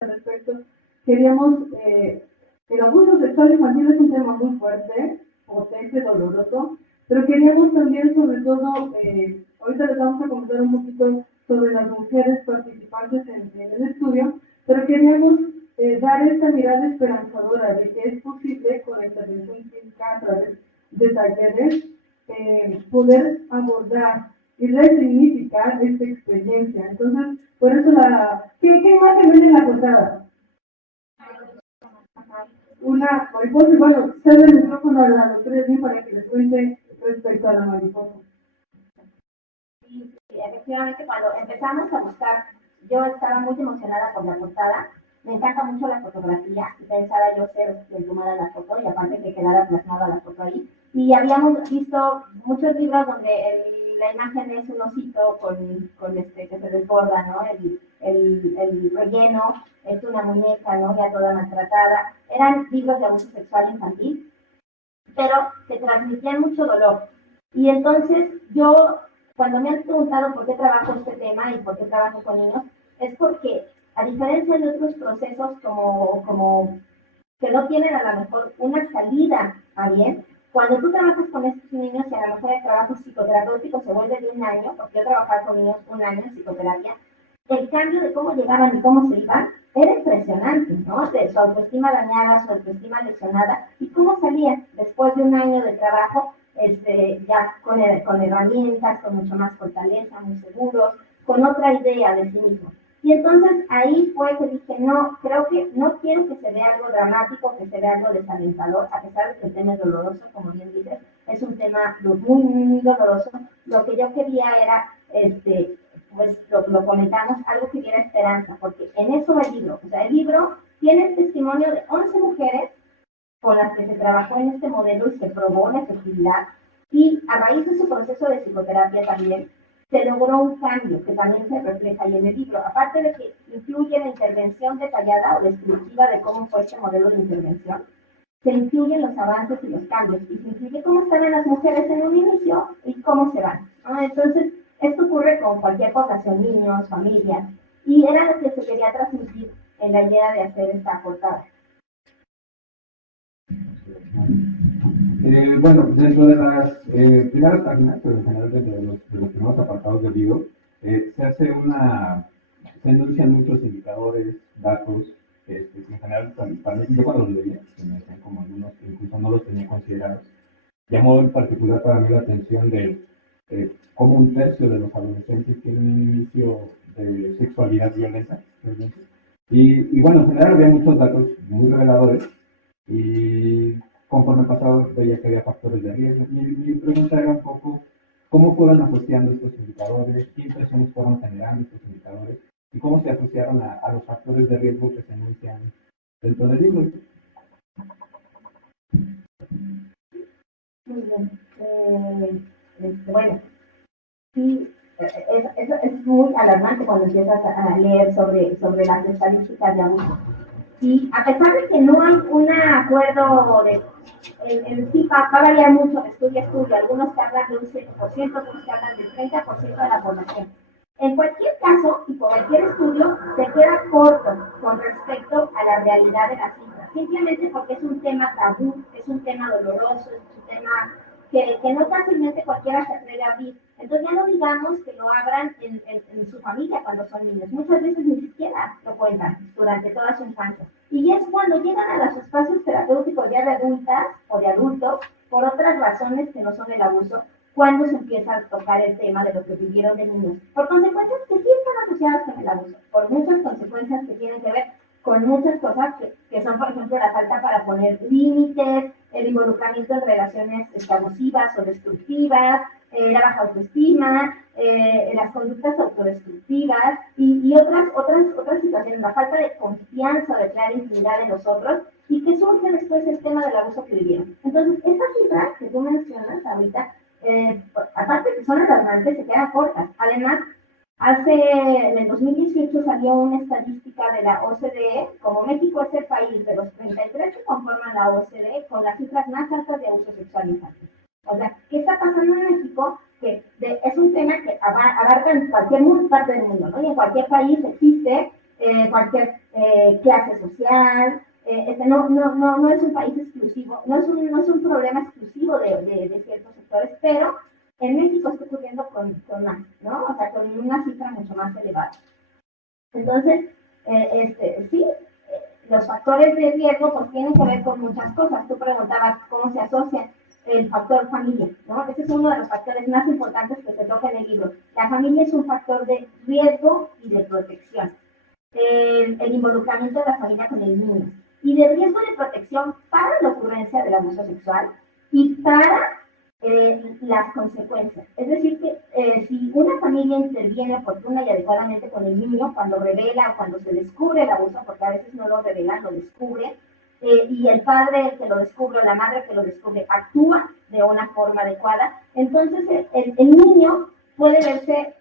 al respecto. Queríamos, el abuso sexual infantil es un tema muy fuerte, potente, doloroso, pero queríamos también, sobre todo, ahorita les vamos a comentar un poquito sobre las mujeres participantes en el estudio, pero queríamos dar esta mirada esperanzadora de que es posible con la intervención clínica a través de talleres poder abordar y resignificar esta experiencia. Entonces, por eso ¿qué imagen ven en la portada? Una mariposa, y bueno, cedo el micrófono a la doctora Edwin para que les cuente respecto a la mariposa. Sí, efectivamente, cuando empezamos a buscar, yo estaba muy emocionada por la portada, me encanta mucho la fotografía, y pensaba yo ser quien tomara la foto, y aparte que quedara plasmada la foto ahí, y habíamos visto muchos libros donde la imagen es un osito que se desborda, ¿no? El relleno es una muñeca, ¿no? Ya toda maltratada. Eran libros de abuso sexual infantil, pero que transmitían mucho dolor. Y entonces yo, cuando me han preguntado por qué trabajo este tema y por qué trabajo con niños, es porque, a diferencia de otros procesos como que no tienen a lo mejor una salida a bien, cuando tú trabajas con estos niños y a lo mejor el trabajo psicoterapéutico se vuelve de un año, porque yo trabajaba con niños un año en psicoterapia, el cambio de cómo llegaban y cómo se iban era impresionante, ¿no? De su autoestima dañada, su autoestima lesionada, y cómo salían después de un año de trabajo, ya con herramientas, con mucho más fortaleza, muy seguros, con otra idea de sí mismos. Y entonces ahí fue que dije, no, creo que no quiero que se vea algo dramático, que se vea algo desalentador, a pesar de que el tema es doloroso, como bien dices, es un tema muy, muy, muy doloroso. Lo que yo quería era, pues lo comentamos, algo que diera esperanza, porque en eso va el libro. O sea, el libro tiene el testimonio de 11 mujeres con las que se trabajó en este modelo y se probó la efectividad, y a raíz de su proceso de psicoterapia también, se logró un cambio que también se refleja ahí en el libro. Aparte de que incluye la intervención detallada o descriptiva de cómo fue este modelo de intervención, se incluyen los avances y los cambios, y se incluye cómo estaban las mujeres en un inicio y cómo se van, ¿no? Entonces, esto ocurre con cualquier población, niños, familias, y era lo que se quería transmitir en la idea de hacer esta portada. Bueno, dentro de las primeras páginas, pero en general dentro de los primeros apartados del libro, se enuncian muchos indicadores, datos, que en general, para mí, yo cuando los leía, se me decían como algunos que incluso no los tenía considerados. Llamó en particular para mí la atención de cómo un tercio de los adolescentes tienen un inicio de sexualidad violenta. Y bueno, en general había muchos datos muy reveladores, y conforme pasaba veía que había factores de riesgo. Mi pregunta era un poco cómo fueron asociando estos indicadores, qué impresiones fueron generando estos indicadores y cómo se asociaron a los factores de riesgo que se enuncian dentro del libro. Muy bien. Bueno, sí, es muy alarmante cuando empiezas a leer sobre las estadísticas de abuso. Y a pesar de que no hay un acuerdo en sí va a variar mucho de estudio a estudio, algunos que hablan de un 7%, otros que hablan del 30% de la población. En cualquier caso, y cualquier estudio, se queda corto con respecto a la realidad de las cifras, simplemente porque es un tema tabú, es un tema doloroso, es un tema que no fácilmente cualquiera se atreve a abrir. Entonces ya no digamos que lo abran en su familia cuando son niños. Muchas veces ni siquiera lo cuentan durante toda su infancia. Y es cuando llegan a los espacios terapéuticos ya de adultas o de adultos, por otras razones que no son el abuso, cuando se empieza a tocar el tema de lo que vivieron de niños. Por consecuencias que sí están asociadas con el abuso, por muchas consecuencias que tienen que ver con muchas cosas que son, por ejemplo, la falta para poner límites, el involucramiento en relaciones abusivas o destructivas, la baja autoestima, las conductas autodestructivas y otras situaciones, la falta de confianza o de clara intimidad en los otros, y que surge después el tema del abuso que vivieron. Entonces, estas cifras que tú mencionas ahorita, aparte que son alarmantes, se quedan cortas. Además, en el 2018 salió una estadística de la OCDE, como México es el país de los 33 que conforman la OCDE con las cifras más altas de abuso sexual infantil. O sea, ¿qué está pasando en México? Es un tema que abarca en cualquier parte del mundo, ¿no? Y en cualquier país existe cualquier clase social. No es un país exclusivo, no es un problema exclusivo de ciertos sectores, pero en México está ocurriendo con más, ¿no? O sea, con una cifra mucho más elevada. Entonces, sí, los factores de riesgo pues tienen que ver con muchas cosas. Tú preguntabas cómo se asocia el factor familia, ¿no? Ese es uno de los factores más importantes que se toca en el libro. La familia es un factor de riesgo y de protección. El involucramiento de la familia con el niño. Y de riesgo de protección para la ocurrencia del abuso sexual y para las consecuencias. Es decir, que si una familia interviene oportuna y adecuadamente con el niño, cuando revela o cuando se descubre el abuso, porque a veces no lo revelan, lo descubre, y el padre que lo descubre o la madre que lo descubre actúa de una forma adecuada, entonces el niño puede verse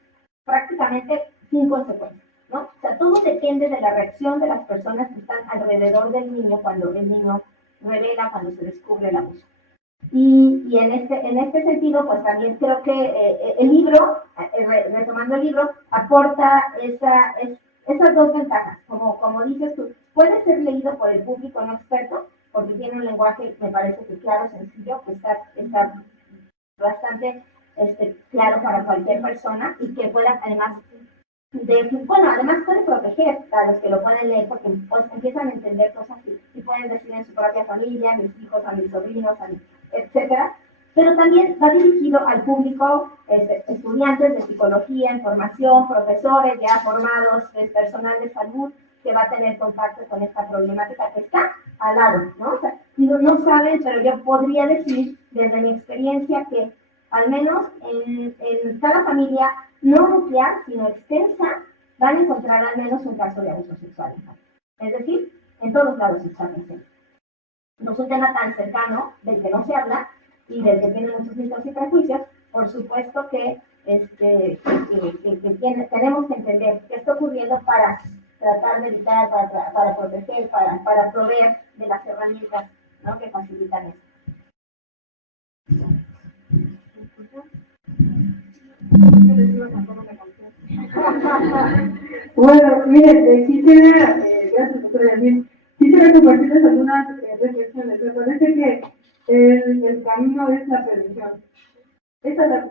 prácticamente sin consecuencias, ¿no? O sea, todo depende de la reacción de las personas que están alrededor del niño cuando el niño revela, cuando se descubre el abuso. Y en este sentido, pues también creo que el libro, retomando el libro, aporta esas dos ventajas. Como dices tú, puede ser leído por el público no experto, porque tiene un lenguaje, me parece que claro, sencillo, que está bastante claro para cualquier persona y que pueda además además puede proteger a los que lo pueden leer porque pues, empiezan a entender cosas y pueden decir en su propia familia, a mis hijos, a mis sobrinos, etcétera. Pero también va dirigido al público, estudiantes de psicología, en formación, profesores ya formados, personal de salud, que va a tener contacto con esta problemática que está al lado, ¿no? O sea, no saben, pero yo podría decir desde mi experiencia que al menos en cada familia no nuclear, sino extensa, van a encontrar al menos un caso de abuso sexual infantil. Es decir, en todos lados está presente. No es un tema tan cercano, del que no se habla y del que tiene muchos mitos y prejuicios. Por supuesto que, tenemos que entender qué está ocurriendo para tratar de evitar, para proteger, para proveer de las herramientas, ¿no?, que facilitan esto. Bueno, miren, quisiera, gracias doctora Yasmín, quisiera compartirles algunas reflexiones. Me parece que el camino es la prevención.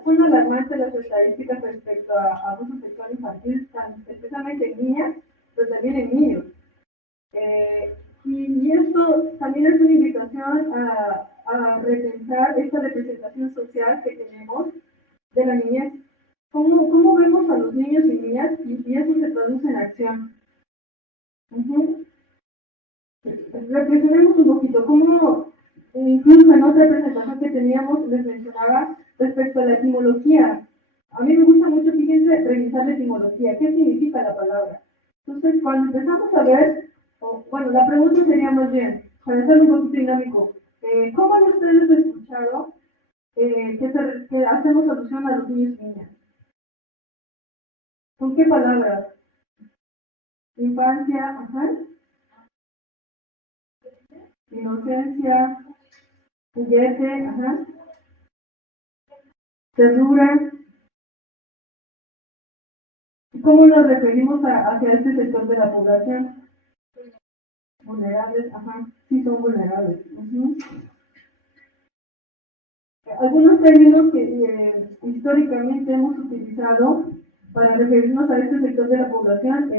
Son alarmantes las estadísticas respecto a abuso sexual infantil, especialmente en niñas, pero también en niños. Y esto también es una invitación a repensar esta representación social que tenemos de la niñez. ¿Cómo vemos a los niños y niñas y eso se traduce en acción? Reflexionemos un poquito, cómo incluso en otra presentación que teníamos les mencionaba respecto a la etimología. A mí me gusta mucho, fíjense, revisar la etimología, qué significa la palabra. Entonces, cuando empezamos a ver, la pregunta sería más bien, para hacerlo un poquito dinámico, ¿cómo han ustedes escuchado que hacemos alusión a los niños y niñas? ¿Con qué palabras? Infancia, inocencia, juguete, ternura. ¿Cómo nos referimos hacia este sector de la población? Vulnerables, sí son vulnerables. Algunos términos que históricamente hemos utilizado para referirnos a este sector de la población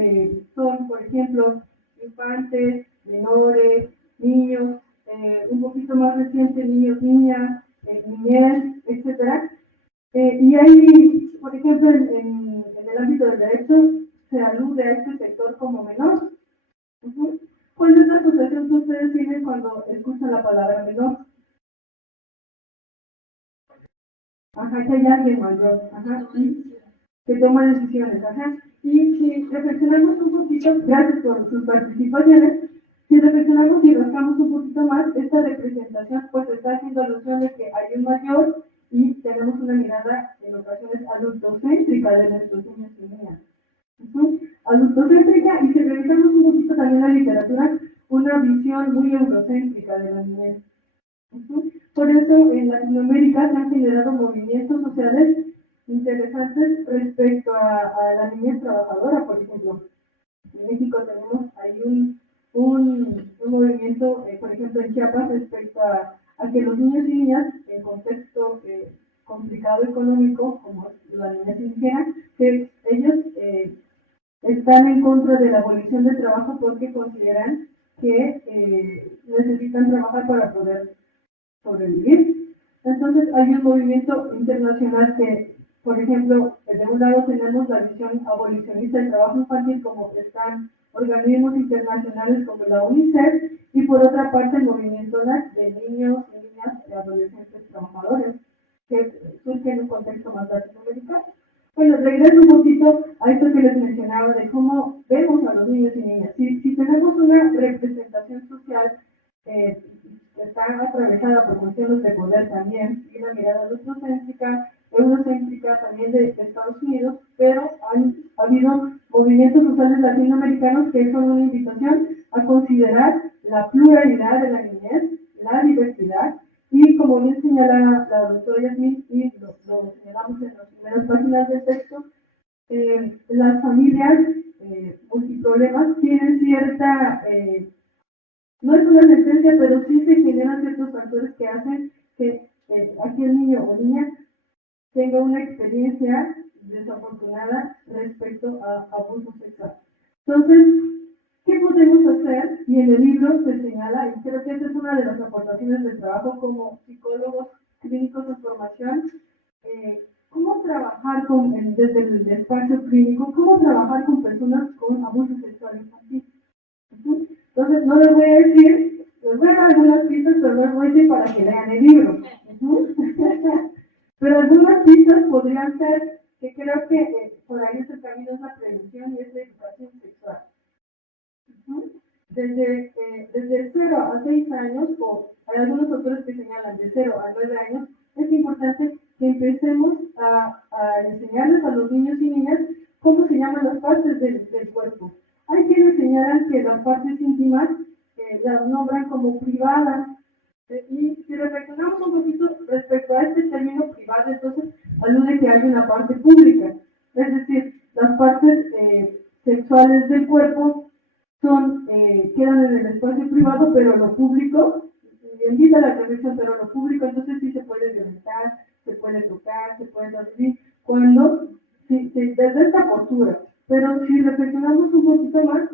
son, por ejemplo, infantes, menores, niños, un poquito más reciente, niños, niñas, niñez, etc. Y hay, por ejemplo, en el ámbito del derecho, se alude a este sector como menor. ¿Cuál es la asociación que ustedes tienen cuando escuchan la palabra menor? Que hay alguien mayor, que toma decisiones, Y si reflexionamos un poquito, gracias por sus participaciones, si reflexionamos y rascamos un poquito más, esta representación pues está haciendo alusión de que hay un mayor y tenemos una mirada en ocasiones adultocéntrica de nuestros niños y niñas. Adultocéntrica, y si revisamos un poquito también la literatura, una visión muy eurocéntrica de la niñez. Por eso en Latinoamérica se han generado movimientos sociales interesantes respecto a la niñez trabajadora, por ejemplo. En México tenemos ahí un movimiento, por ejemplo, en Chiapas, respecto a que los niños y niñas, en contexto complicado económico, como la niñez indígena, que ellos están en contra de la abolición del trabajo porque consideran que necesitan trabajar para poder sobrevivir. Entonces hay un movimiento internacional que, por ejemplo, de un lado tenemos la visión abolicionista del trabajo infantil, como están organismos internacionales como la UNICEF, y por otra parte el movimiento NAC de niños, niñas y adolescentes trabajadores, que surge en un contexto más latinoamericano. Bueno, regreso un poquito a esto que les mencionaba de cómo vemos a los niños y niñas. Si tenemos una representación social que está atravesada por cuestiones de poder también, y una mirada eurocéntrica también de Estados Unidos, pero ha habido movimientos sociales latinoamericanos que son una invitación a considerar la pluralidad de la niñez, la diversidad, y como bien señala la doctora Yasmin, y lo señalamos en las primeras páginas del texto, las familias multiproblemas tienen cierta, no es una sentencia, pero sí se generan ciertos factores que hacen que aquí el niño o niña tenga una experiencia desafortunada respecto a abuso sexual. Entonces, ¿qué podemos hacer? Y en el libro se señala, y creo que esa es una de las aportaciones del trabajo como psicólogos clínicos de formación, cómo trabajar desde el espacio clínico, cómo trabajar con personas con abuso sexual infantil. Entonces, no les voy a decir, les voy a dar algunas pistas, pero no les voy a decir para que lean el libro. Pero algunas pistas podrían ser, que creo que por ahí es el camino, es la prevención y es la educación sexual. Desde 0 a 6 años, o hay algunos autores que señalan de 0 a 9 años, es importante que empecemos a enseñarles a los niños y niñas cómo se llaman las partes del cuerpo. Hay quienes señalan que las partes íntimas las nombran como privadas. Y si reflexionamos un poquito respecto a este término privado, entonces alude que hay una parte pública. Es decir, las partes sexuales del cuerpo quedan en el espacio privado, pero lo público, invita a la reflexión, pero lo público entonces sí se puede violentar, se puede tocar, se puede vivir, desde esta postura. Pero si reflexionamos un poquito más,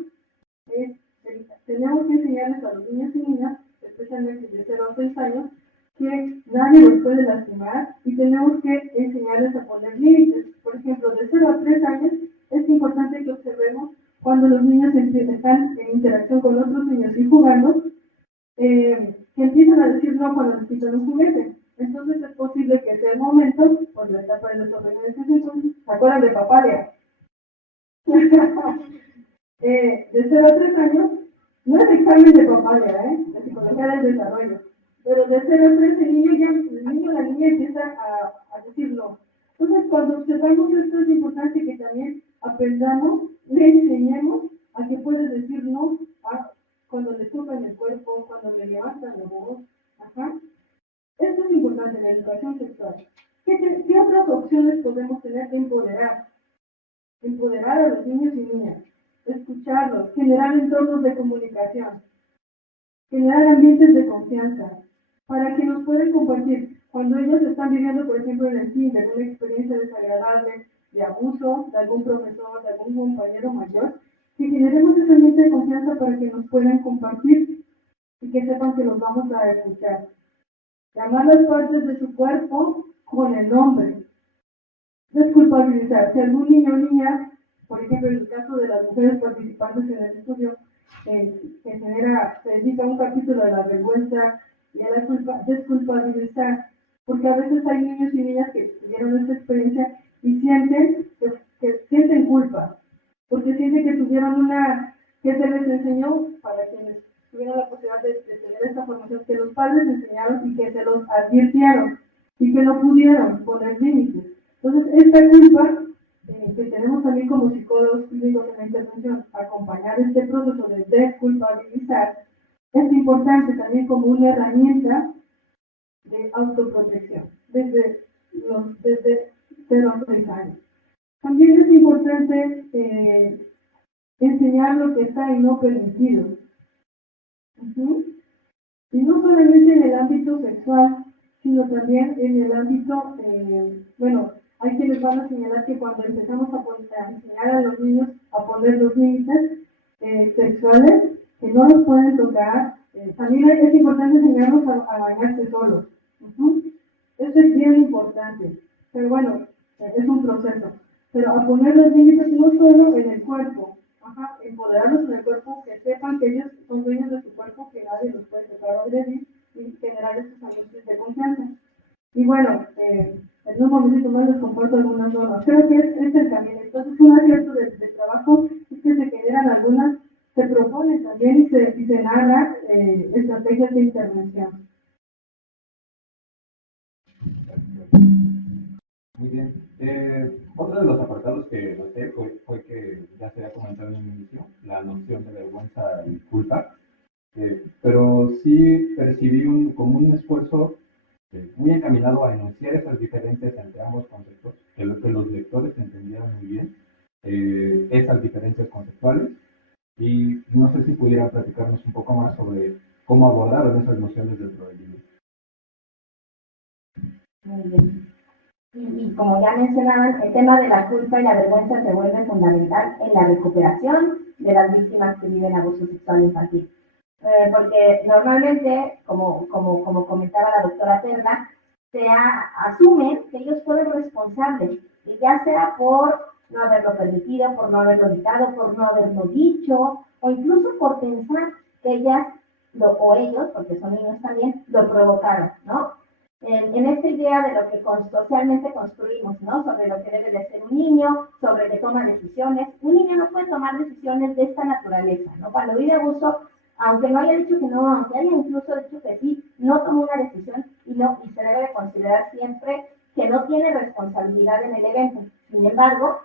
tenemos que enseñarles a los niños y niñas, especialmente de 0 a 6 años, que nadie los puede lastimar y tenemos que enseñarles a poner límites. Por ejemplo, de 0 a 3 años es importante que observemos cuando los niños están en interacción con otros niños y jugando, que empiezan a decir no cuando les quitan un juguete. Entonces es posible que sea el momento, por la etapa de desarrollo de ese ¿se acuerdan de Papalia? De 0 a 3 años, no es examen de Papalia, la psicología del desarrollo, pero de 0 a 3 el niño o la niña empieza a decir no. Entonces, cuando observamos esto, es importante que también aprendamos, le enseñemos a que puedes decir no cuando le tocan el cuerpo, cuando le levantan la voz. Ajá. Esto es importante, la educación sexual. ¿Qué otras opciones podemos tener? Empoderar a los niños y niñas, escucharlos, generar entornos de comunicación, generar ambientes de confianza, para que nos puedan compartir. Cuando ellos están viviendo, por ejemplo, en el kinder, una experiencia desagradable de abuso de algún profesor, de algún compañero mayor, que generemos ese ambiente de confianza para que nos puedan compartir y que sepan que los vamos a escuchar. Llamar las partes de su cuerpo con el nombre. Desculpabilizar. Si algún niño o niña, por ejemplo, en el caso de las mujeres participantes en el estudio, se dedica un capítulo a la vergüenza y a la culpa, desculpabilizar, porque a veces hay niños y niñas que tuvieron esta experiencia y sienten que sienten culpa, porque sienten que tuvieron que se les enseñó, para quienes tuvieron la posibilidad de tener esta formación, que los padres enseñaron y que se los advirtieron y que no pudieron poner límites. Entonces, esta culpa que tenemos también como psicólogos clínicos en la intervención, acompañar este proceso de desculpabilizar, es importante también como una herramienta de autoprotección desde 0 a 6 años. También es importante enseñar lo que está y no permitido. Y no solamente en el ámbito sexual, sino también en el ámbito, bueno, hay quienes van a señalar que cuando empezamos a enseñar a los niños a poner los límites sexuales, que no los pueden tocar, también es importante enseñarlos a bañarse solos. Eso es bien importante, pero bueno, es un proceso. Pero a poner los límites no solo en el cuerpo, empoderarlos en el cuerpo, que sepan que ellos son dueños de su cuerpo, que nadie los puede tocar o agredir, y generar estos ambientes de confianza. Y bueno, en un momentito más les comparto algunas normas. Creo que es el camino. Entonces, un acierto de trabajo es que se generan algunas, se proponen también y se narran estrategias de intervención. Muy bien. Otro de los apartados que noté fue que ya se había comentado en un inicio, la noción de vergüenza y culpa, pero sí percibí como un esfuerzo muy encaminado a enunciar esas diferencias entre ambos conceptos, que los lectores entendieran muy bien esas diferencias conceptuales, y no sé si pudiera platicarnos un poco más sobre cómo abordaron esas nociones dentro del libro. Muy bien. Y como ya mencionaban, el tema de la culpa y la vergüenza se vuelve fundamental en la recuperación de las víctimas que viven abuso sexual infantil. Porque normalmente, como comentaba la doctora Perla, asumen que ellos fueron responsables, y ya sea por no haberlo permitido, por no haberlo evitado, por no haberlo dicho, o incluso por pensar que ellas, o ellos, porque son niños también, lo provocaron, ¿no? En esta idea de lo que socialmente construimos, ¿no? Sobre lo que debe de ser un niño, sobre que toma decisiones. Un niño no puede tomar decisiones de esta naturaleza, ¿no? Cuando vive abuso, aunque no haya dicho que no, aunque haya incluso dicho que sí, no tomó una decisión y se debe de considerar siempre que no tiene responsabilidad en el evento. Sin embargo,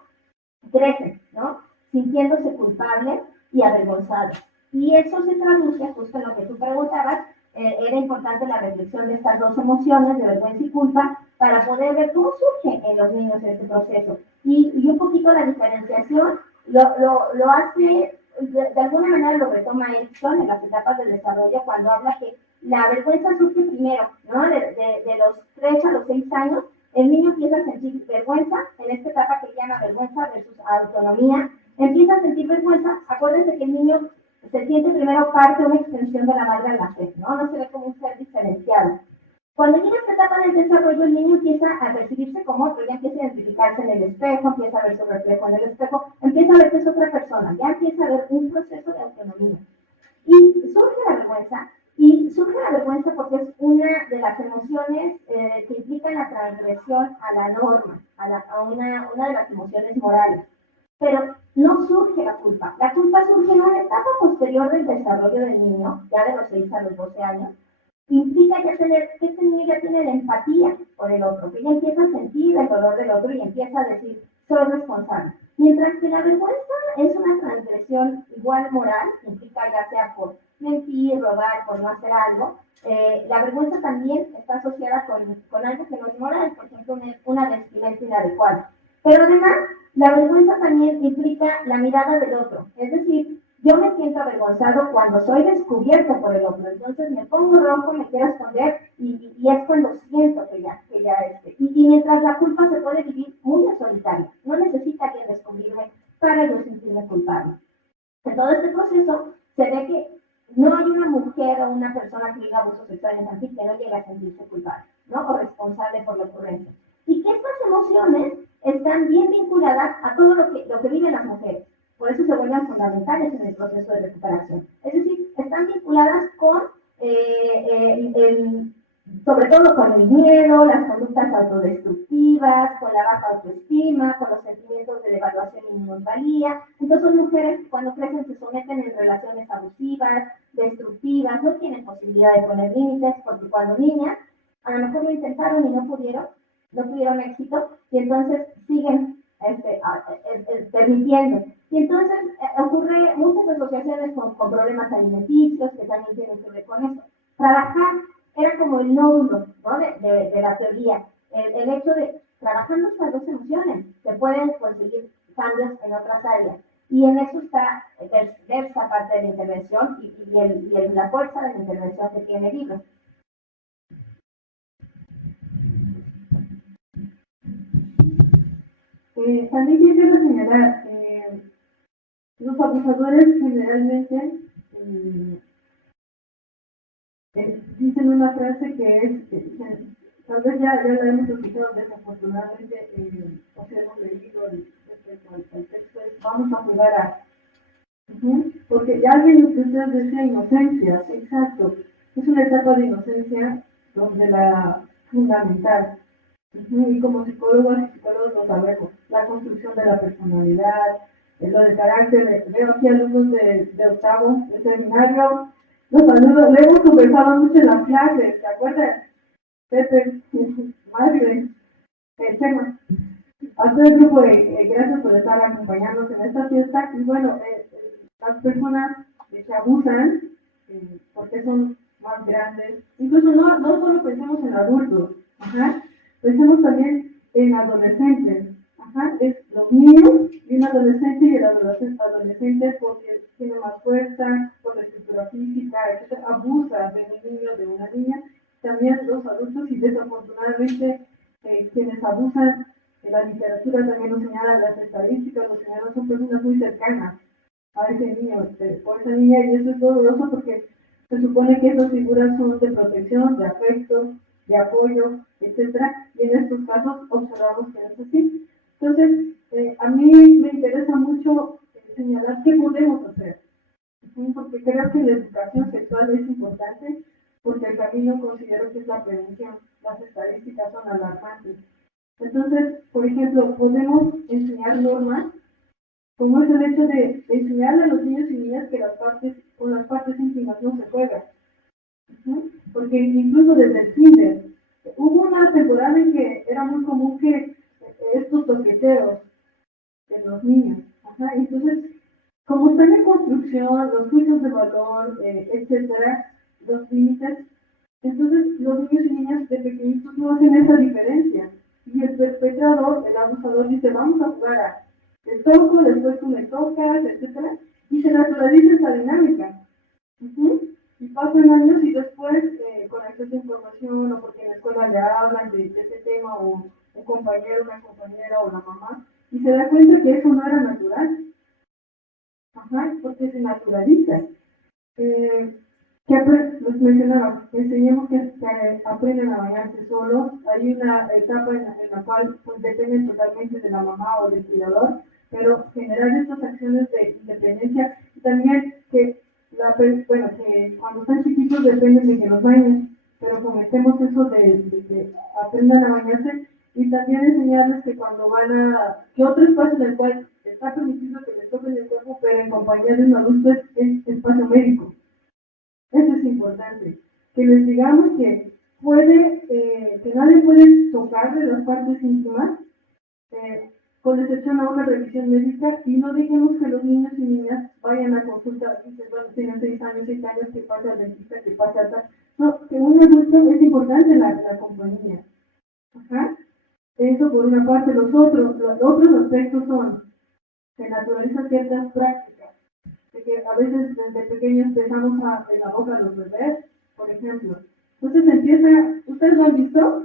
crece, ¿no? Sintiéndose culpable y avergonzado. Y eso se traduce justo en lo que tú preguntabas. Era importante la reflexión de estas dos emociones, de vergüenza y culpa, para poder ver cómo surge en los niños este proceso. Y un poquito la diferenciación lo hace, de alguna manera lo retoma Erickson en las etapas del desarrollo, cuando habla que la vergüenza surge primero, ¿no? De los 3 a los 6 años, el niño empieza a sentir vergüenza, en esta etapa que llama vergüenza versus autonomía, empieza a sentir vergüenza. Acuérdense que el niño se siente primero parte, una extensión de la madre al nacer, ¿no? No se ve como un ser diferenciado. Cuando llega esta etapa del desarrollo, el niño empieza a percibirse como otro, ya empieza a identificarse en el espejo, empieza a ver su reflejo en el espejo, empieza a ver que es otra persona, ya empieza a ver un proceso de autonomía. Y surge la vergüenza porque es una de las emociones que implican la transgresión a la norma, a una de las emociones morales. Pero no surge la culpa. La culpa surge en una etapa posterior del desarrollo del niño, ya de los 6 a los 12 años. Implica que este niño ya tiene la empatía por el otro, que ya empieza a sentir el dolor del otro y empieza a decir, soy responsable. Mientras que la vergüenza es una transgresión igual moral, implica ya sea por mentir, robar, por no hacer algo. La vergüenza también está asociada con algo que no es moral, por ejemplo, una vestimenta inadecuada. Pero además, la vergüenza también implica la mirada del otro, es decir, yo me siento avergonzado cuando soy descubierto por el otro, entonces me pongo rojo, me quiero esconder y es cuando siento que ya y mientras la culpa se puede vivir muy en solitario, no necesita alguien descubrirme para yo sentirme culpable. En todo este proceso se ve que no hay una mujer o una persona que viva abuso sexual infantil que no llegue a sentirse culpable, ¿no? O responsable por la ocurrencia. Y que estas emociones están bien vinculadas a todo lo que viven las mujeres. Por eso se vuelven fundamentales en el proceso de recuperación. Es decir, están vinculadas con sobre todo con el miedo, las conductas autodestructivas, con la baja autoestima, con los sentimientos de devaluación y minusvalía. Entonces son mujeres que cuando crecen se someten en relaciones abusivas, destructivas, no tienen posibilidad de poner límites, porque cuando niñas a lo mejor lo intentaron y no tuvieron éxito, y entonces siguen permitiendo. Y entonces ocurre muchas asociaciones con problemas alimenticios que también tienen que ver con eso. Trabajar era como el nódulo, ¿no? de la teoría. El hecho de trabajando estas dos emociones se pueden conseguir cambios en otras áreas. Y en eso está esa parte de la intervención y la fuerza de la intervención que tiene el libro. También quisiera señalar que los abusadores generalmente dicen una frase que es, tal vez ya la hemos escuchado desafortunadamente, o sea, hemos leído respecto al texto, es vamos a jugar a... Porque ya alguien de ustedes decía inocencia, exacto, es una etapa de inocencia donde la fundamental, y como psicólogas y psicólogos lo sabemos, la construcción de la personalidad, lo de carácter, veo aquí alumnos de octavo, de seminario, los saludo, le hemos conversado mucho en las clases, ¿te acuerdas? Pepe, Madre, Chema, a todo el grupo, gracias por estar acompañándonos en esta fiesta, y bueno, las personas que abusan, porque son más grandes, incluso no solo pensemos en adultos, pensemos también en adolescentes, es los niños y un adolescente y el adolescente porque tiene más fuerza, por la estructura física, etc., abusa de un niño, de una niña, también los adultos y desafortunadamente quienes abusan, la literatura también nos señala, las estadísticas nos señalan, son personas muy cercanas a ese niño, o esa niña, y eso es doloroso porque se supone que esas figuras son de protección, de afecto, de apoyo, etcétera, y en estos casos observamos que no es así. Entonces, a mí me interesa mucho señalar qué podemos hacer, porque creo que la educación sexual es importante, porque el camino considero que es la prevención, las estadísticas son alarmantes. Entonces, por ejemplo, podemos enseñar normas, como es el hecho de enseñarle a los niños y niñas que con las partes íntimas no se juega. Porque incluso desde el kinder, hubo una temporada en que era muy común que estos toqueteos de los niños, entonces, como están en construcción, los juicios de valor, etcétera, los límites, entonces los niños y niñas de pequeñitos no hacen esa diferencia. Y el perpetrador, el abusador, dice, vamos a jugar a te toco, después tú me tocas, etcétera, y se naturaliza esa dinámica. Y pasan años y después, con acceso a información, o porque en la escuela le hablan de ese tema, o un compañero, una compañera, o la mamá, y se da cuenta que eso no era natural. Porque se naturaliza. Les mencionaba, enseñemos que aprenden a bañarse solos. Hay una etapa en la cual pues, dependen totalmente de la mamá o del cuidador, pero generar estas acciones de independencia y también que, que cuando están chiquitos dependen de que los bañen, pero cometemos eso de que aprendan a bañarse y también enseñarles que cuando que otro espacio en el cual está permitido que les toquen el cuerpo, pero en compañía de un adulto es espacio médico. Eso es importante, que les digamos que que nadie puede tocarle las partes íntimas, con excepción a una revisión médica, y no dejemos que los niños y niñas vayan a consulta, y tienen 6 años, 7 años, que pase al dentista, que pase al tal. No, que un adulto es importante la compañía. Eso por una parte. Los otros aspectos son, se naturalizan ciertas prácticas, de que a veces desde pequeños empezamos en la boca a los bebés, por ejemplo. Entonces ¿ustedes lo han visto?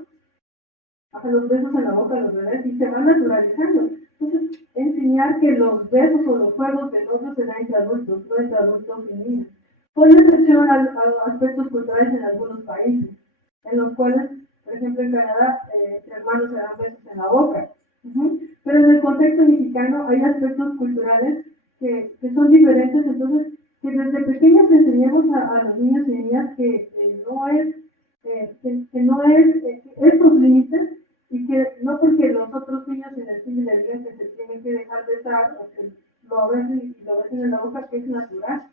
A los besos en la boca a los bebés y se van naturalizando. Entonces, enseñar que los besos o los juegos del otro se dan entre adultos, no entre adultos y niños. Con excepción a aspectos culturales en algunos países, en los cuales, por ejemplo, en Canadá, entre hermanos se dan besos en la boca. Pero en el contexto mexicano hay aspectos culturales que son diferentes, entonces, que desde pequeños enseñemos a los niños y niñas que no es estos límites, y que no porque los otros niños en el cine le digan que se tienen que dejar besar o que lo besen y lo besen en la boca, que es natural.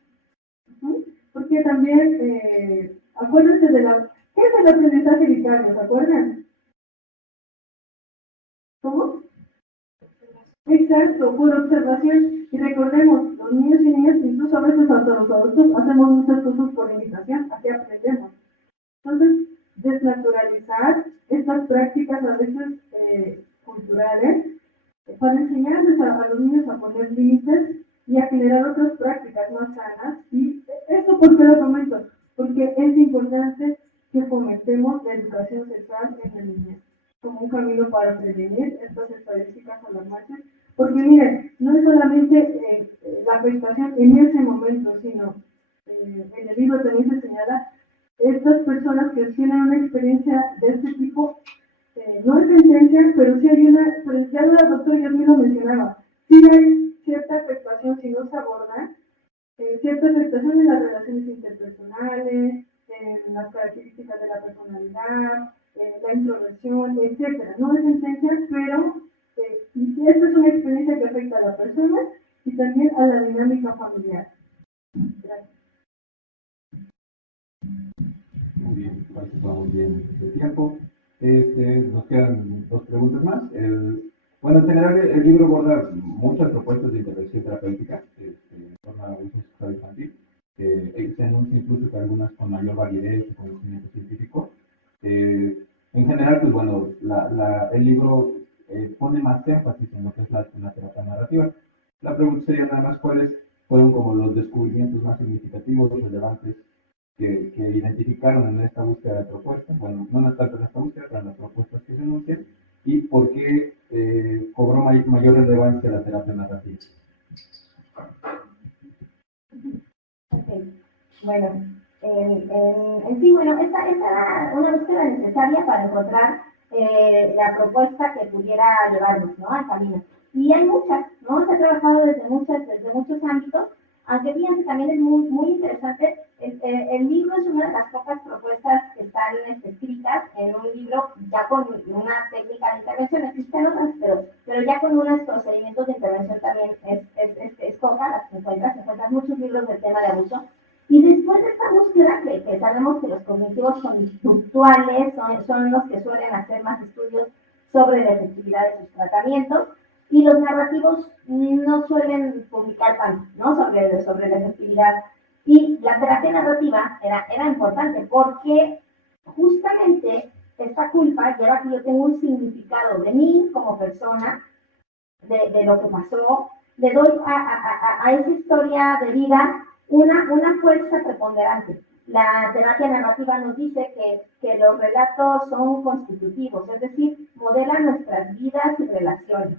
Porque también, acuérdense ¿qué es el aprendizaje vicario? ¿Se acuerdan? ¿Cómo? Exacto, por observación. Y recordemos, los niños y niñas, incluso a veces hasta los adultos, hacemos muchas cosas por imitación, así aprendemos. Entonces, desnaturalizar estas prácticas a veces culturales para enseñarles a los niños a poner límites y a generar otras prácticas más sanas. Y esto, ¿por qué lo comento? Porque es importante que fomentemos la educación sexual en la niñez como un camino para prevenir estas estadísticas alarmantes. Porque miren, no es solamente la afectación en ese momento, sino en el libro también se señala estas personas que tienen una experiencia de este tipo, no es sentencia, pero sí hay una, pues ya la doctora Yasmin lo mencionaba, sí hay cierta afectación si no se aborda, cierta afectación en las relaciones interpersonales, en las características de la personalidad, la introversión, etcétera. No es sentencia, pero esta es una experiencia que afecta a la persona y también a la dinámica familiar. Gracias. Muy bien, parece que vamos bien de tiempo. Nos quedan dos preguntas más. Bueno, en general el libro aborda muchas propuestas de intervención terapéutica en torno al abuso sexual infantil. Se anuncia incluso que algunas con mayor validez y conocimiento científico. En general, pues bueno, el libro pone más énfasis en lo que es la terapia narrativa. La pregunta sería nada más cuáles fueron como los descubrimientos más significativos, relevantes que identificaron en esta búsqueda de propuestas, bueno, no tanto en esta búsqueda, pero en las propuestas que se anuncian, y por qué cobró mayor relevancia la terapia narrativa. Okay. Bueno, en sí, bueno, esta era una búsqueda necesaria para encontrar la propuesta que pudiera llevarnos, ¿no?, al camino. Y hay muchas, ¿no? Se ha trabajado desde muchos ámbitos, aunque fíjense, también es muy interesante. El libro es una de las pocas propuestas que están escritas en un libro ya con una técnica de intervención. Existen otras, pero ya con unos procedimientos de intervención también es poca, las encuentras muchos libros del tema de abuso. Y después de esta búsqueda, que sabemos que los cognitivos conductuales son los que suelen hacer más estudios sobre la efectividad de sus tratamientos, y los narrativos no suelen publicar tanto, ¿no?, sobre la efectividad. Y la terapia narrativa era importante porque justamente esta culpa lleva que yo tengo un significado de mí como persona, de lo que pasó, le doy a esa historia de vida una fuerza preponderante. La terapia narrativa nos dice que los relatos son constitutivos, es decir, modelan nuestras vidas y relaciones.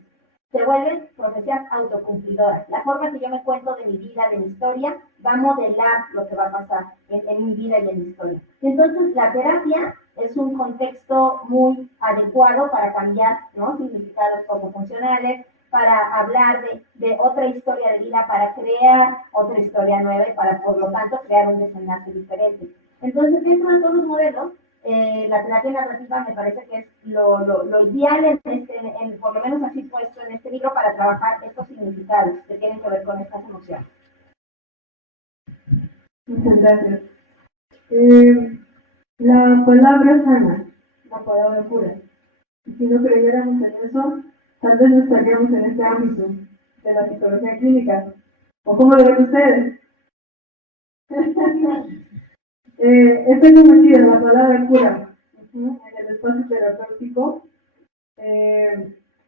Se vuelven profecías autocumplidoras. La forma que yo me cuento de mi vida, de mi historia, va a modelar lo que va a pasar en mi vida y en mi historia. Entonces, la terapia es un contexto muy adecuado para cambiar, ¿no?, significados como funcionales, para hablar de otra historia de vida, para crear otra historia nueva y para, por lo tanto, crear un desenlace diferente. Entonces, dentro de todos los modelos, la terapia narrativa me parece que es lo ideal, por lo menos así puesto en este libro, para trabajar estos significados que tienen que ver con estas emociones. Muchas gracias. La palabra sana, la palabra pura. Y si no creyéramos en eso, tal vez no estaríamos en este ámbito de la psicología clínica. ¿O cómo lo ven ustedes? Estoy convencida de la palabra cura en el espacio terapéutico.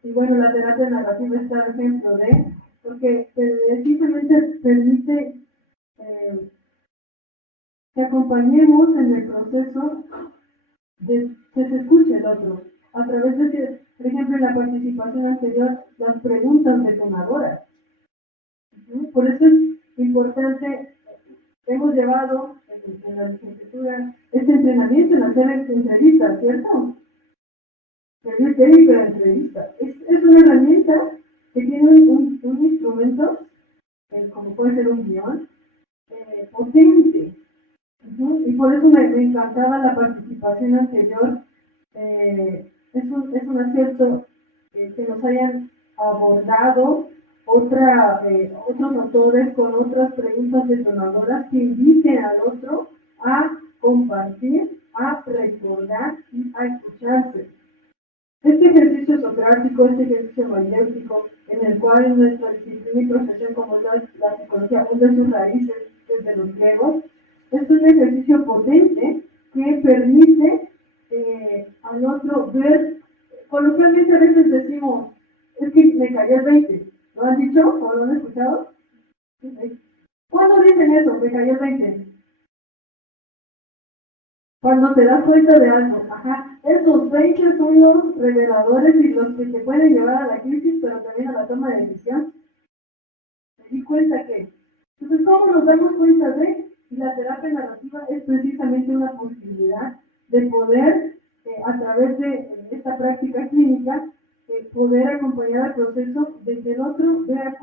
Y bueno, la terapia narrativa está el ejemplo de, porque simplemente permite que acompañemos en el proceso de que se escuche el otro, a través de que, por ejemplo, en la participación anterior, las preguntas detonadoras. Por eso es importante, hemos llevado en la licenciatura este entrenamiento en hacer entrevistas, ¿cierto? Review técnico de entrevista. Es una herramienta que tiene un instrumento, como puede ser un guión, potente. Y por eso me encantaba la participación anterior. Es un acierto que nos hayan abordado otros autores con otras preguntas detonadoras que inviten al otro a compartir, a recordar y a escucharse. Este ejercicio socrático, este ejercicio mayéutico, en el cual nuestra disciplina y profesión como la psicología hunde sus raíces desde los griegos, es un ejercicio potente que permite al otro ver. Coloquialmente a veces decimos, es que me cayó el 20. ¿Lo han dicho o lo han escuchado? ¿Cuándo dicen eso? Me cayó el 20. Cuando te das cuenta de algo, ajá, esos 20 son los reveladores y los que te pueden llevar a la crisis, pero también a la toma de decisión. Me di cuenta que, entonces, ¿cómo nos damos cuenta de? Y la terapia narrativa es precisamente una posibilidad de poder, a través de esta práctica clínica, poder acompañar el proceso de que el otro vea,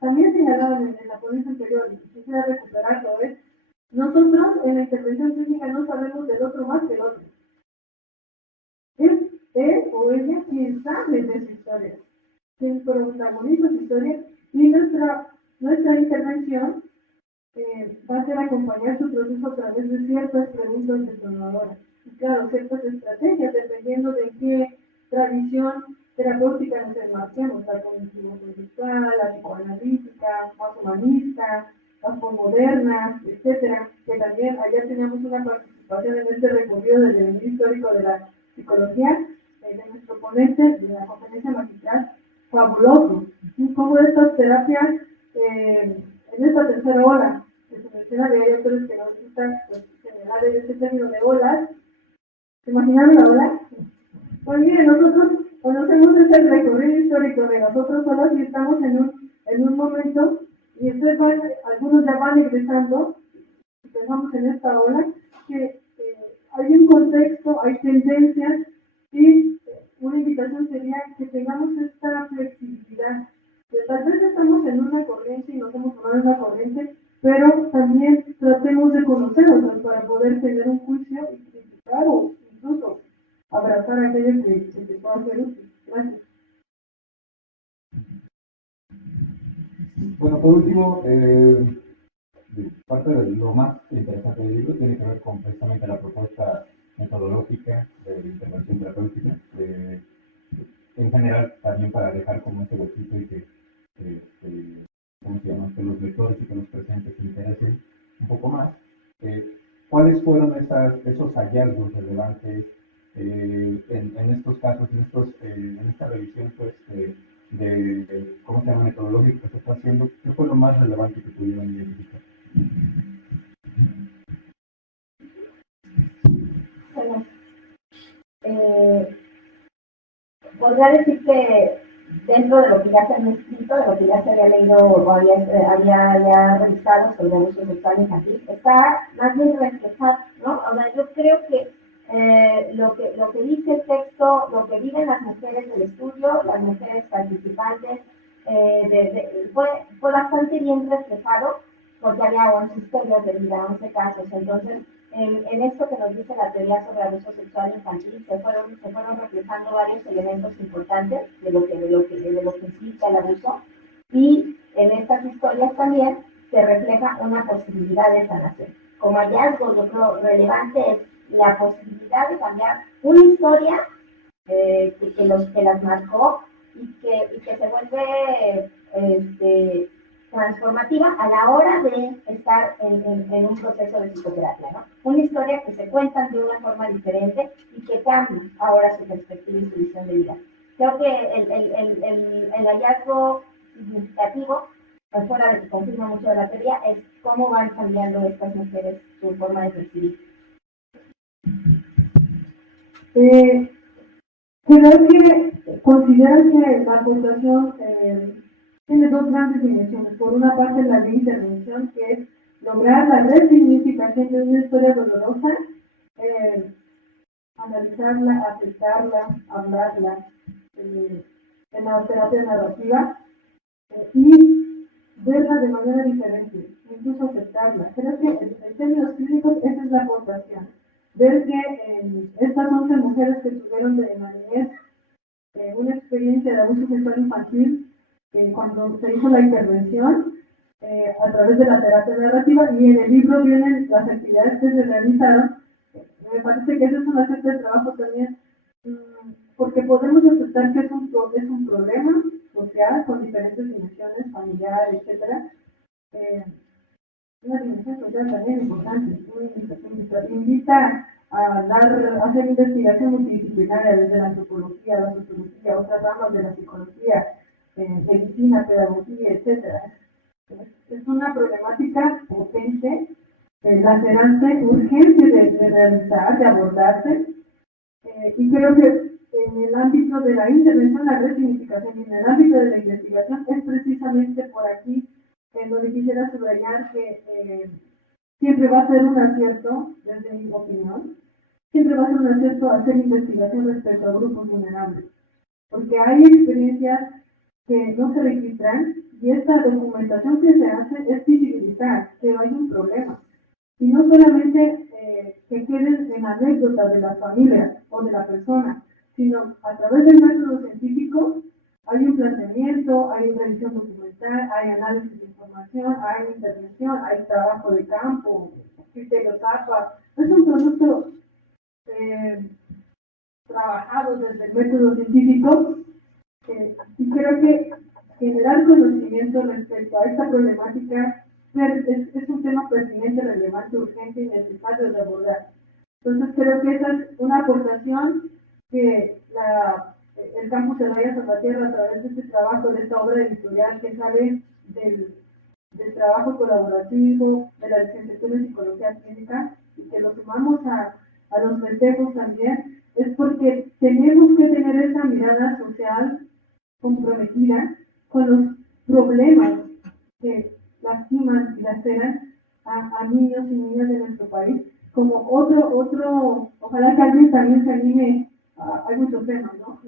también señalado en la ponencia anterior, y quisiera recuperarlo, es, nosotros en la intervención clínica no sabemos del otro más que el otro. Es él o ella quien sabe de su historia, quien protagoniza su historia, y nuestra intervención va a ser acompañar su proceso a través de ciertas preguntas detonadoras. Y claro, ciertas estrategias, dependiendo de qué tradición terapéutica nos enmarquemos, la cognitivo-conductual, la psicoanalítica, más humanista, las postmodernas, etcétera, que también allá teníamos una participación en este recorrido del devenir histórico de la psicología, de nuestro ponente de la conferencia magistral, fabuloso. Cómo estas terapias, en esta tercera ola, que se menciona de hay autores que nos gustan generar este término de olas. ¿Se imaginaron la ola? Pues miren, nosotros conocemos este recorrido histórico de las otras olas y estamos en un momento, y ustedes algunos ya van egresando, y pensamos en esta ola, que hay un contexto, hay tendencias, y una invitación sería que tengamos esta flexibilidad. Tal vez estamos en una corriente y nos hemos tomado en una corriente, pero también tratemos de conocernos para poder tener un juicio y criticar o incluso abrazar aquello que se pueda hacer útil. Gracias. Bueno, por último, parte de lo más interesante del libro tiene que ver con precisamente la propuesta metodológica de intervención terapéutica, en general también para dejar como ese huequito y que, ¿cómo se llama?, que los lectores y que los presentes se interesen un poco más. ¿Cuáles fueron esos hallazgos relevantes en estos casos, en esta revisión pues, ¿cómo se llama?, metodológica que se está haciendo? ¿Qué fue lo más relevante que pudieron identificar? Bueno, podría decir que dentro de lo que ya se había escrito, de lo que ya se había leído o había revisado sobre abuso sexual infantil, está más bien reflejado, ¿no? O sea, yo creo que lo que dice el texto, lo que viven las mujeres del estudio, las mujeres participantes, fue bastante bien reflejado porque había 11 historias de vida, 11 casos. Entonces, en esto que nos dice la teoría sobre abuso sexual infantil, se fueron reflejando varios elementos importantes de lo que implica el abuso, y en estas historias también se refleja una posibilidad de sanación. Como hallazgo, yo creo relevante es la posibilidad de cambiar una historia que las marcó y que se vuelve transformativa a la hora de estar en un proceso de psicoterapia, ¿no? Una historia que se cuentan de una forma diferente y que cambia ahora su perspectiva y su visión de vida. Creo que el hallazgo significativo, fuera de que confirma mucho de la teoría, es cómo van cambiando estas mujeres su forma de percibir. Creo que considero que la aportación tiene dos grandes dimensiones. Por una parte, la de intervención, que es lograr la resignificación de una historia dolorosa, analizarla, aceptarla, hablarla en la terapia narrativa y verla de manera diferente, incluso aceptarla. Creo que en términos clínicos esa es la aportación. Ver que estas 11 mujeres que tuvieron de la niñez una experiencia de abuso sexual infantil, cuando se hizo la intervención a través de la terapia narrativa, y en el libro vienen las actividades que se realizaron. Me parece que eso es una suerte de trabajo también, porque podemos aceptar que es un problema social con diferentes dimensiones, familiar, etcétera. Una dimensión social también importante, invita a hacer investigación multidisciplinaria desde la antropología, la sociología, otras ramas de la psicología, medicina, pedagogía, etcétera. Es una problemática potente, lacerante, urgente de realizar, de abordarse, y creo que en el ámbito de la intervención, la resignificación y en el ámbito de la investigación es precisamente por aquí en donde quisiera subrayar que siempre va a ser un acierto, desde mi opinión, siempre va a ser un acierto hacer investigación respecto a grupos vulnerables, porque hay experiencias que no se registran y esta documentación que se hace es visibilizar que hay un problema. Y no solamente que queden en anécdotas de las familias o de la persona, sino a través del método científico hay un planteamiento, hay revisión documental, hay análisis de información, hay intervención, hay trabajo de campo, criterios APA. Es un producto trabajado desde el método científico y creo que generar conocimiento respecto a esta problemática es un tema pertinente, relevante, urgente y necesario de abordar. Entonces creo que esa es una aportación que el campus de Rayas Salvatierra a través de este trabajo, de esta obra editorial que sale del trabajo colaborativo, de la licenciatura en Psicología Clínica y que lo sumamos a los festejos también, es porque tenemos que tener esa mirada social comprometida con los problemas que lastiman y laceran a niños y niñas de nuestro país, como ojalá que alguien también se anime, hay muchos temas, ¿no?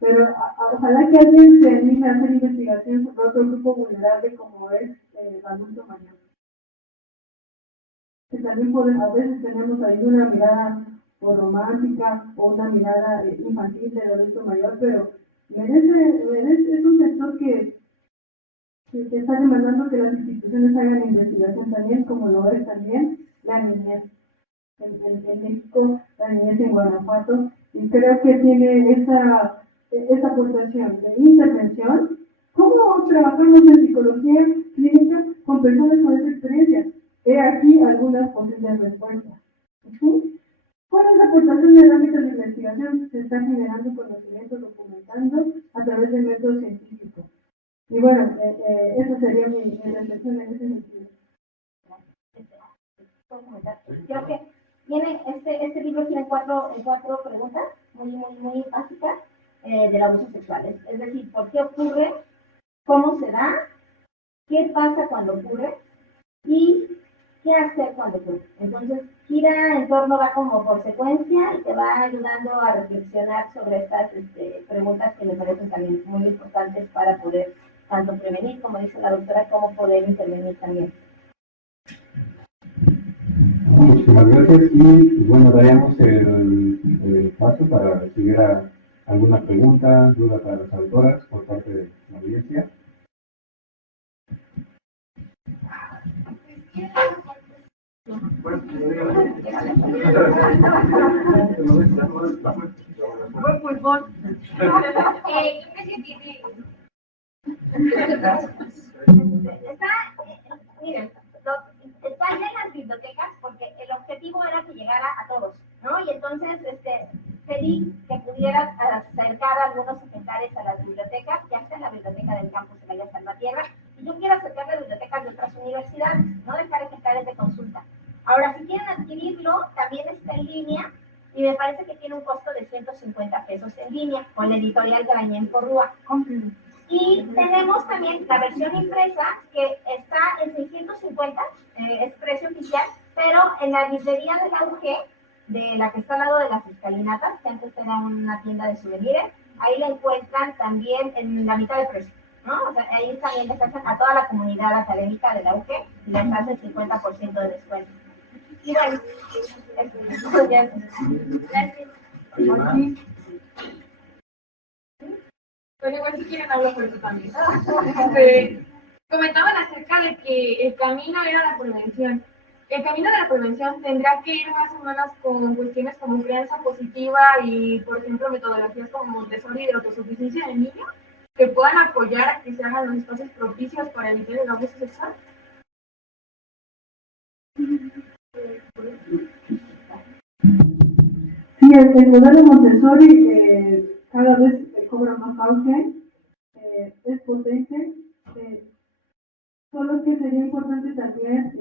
Pero ojalá que alguien se anime a hacer investigación sobre otro grupo vulnerable como es el adulto mayor. Que también a veces tenemos ahí una mirada o romántica o una mirada infantil del adulto mayor, pero es un sector que está demandando que las instituciones hagan investigación también, como lo es también la niñez en México, la niñez en Guanajuato, y creo que tiene esa aportación de intervención. ¿Cómo trabajamos en psicología clínica con personas con esa experiencia? He aquí algunas posibles respuestas. ¿Sí? ¿Cuál es la aportación del ámbito de investigación? Se está generando conocimiento, documentando a través de métodos científicos. Y bueno, esa sería mi reflexión en ese sentido. Creo que este libro tiene cuatro preguntas muy básicas del abuso sexual. Es decir, ¿por qué ocurre? ¿Cómo se da? ¿Qué pasa cuando ocurre? Y ¿qué hacer cuando ocurre? Entonces, gira en torno, va como por secuencia y te va ayudando a reflexionar sobre estas preguntas que me parecen también muy importantes para poder tanto prevenir, como dice la doctora, como poder intervenir también. Muchísimas gracias y bueno, daríamos el paso para recibir alguna pregunta, duda para las autoras por parte de la audiencia. Buen pulmón. ¿Qué precio tiene? Miren, están en las bibliotecas porque el objetivo era que llegara a todos, ¿no? Y entonces pedí que pudieran acercar algunos ejemplares a las bibliotecas, ya está en la biblioteca del campus de Rayas Salvatierra, y yo quiero acercar las bibliotecas de otras universidades, no dejar ejemplares de consulta. Ahora, si quieren adquirirlo, también está en línea, y me parece que tiene un costo de 150 pesos en línea, con la editorial Grañén Porrúa. Y tenemos también la versión impresa, que está en 650, es precio oficial, pero en la librería de la UG, de la que está al lado de las escalinatas, que antes era una tienda de souvenirs, ahí la encuentran también en la mitad de precio, ¿no? O sea, ahí también les hacen a toda la comunidad académica de la UG, y les hacen 50% de descuento. Y bueno, gracias. Pero igual si quieren hablar por eso también. Comentaban acerca de que el camino era la prevención. El camino de la prevención tendrá que ir más o menos con cuestiones como crianza positiva y, por ejemplo, metodologías como Montessori y de autosuficiencia del niño, que puedan apoyar a que se hagan los espacios propicios para evitar el abuso sexual. Sí, el modelo Montessori cada vez cobra más auge, es potente. Solo que sería importante también,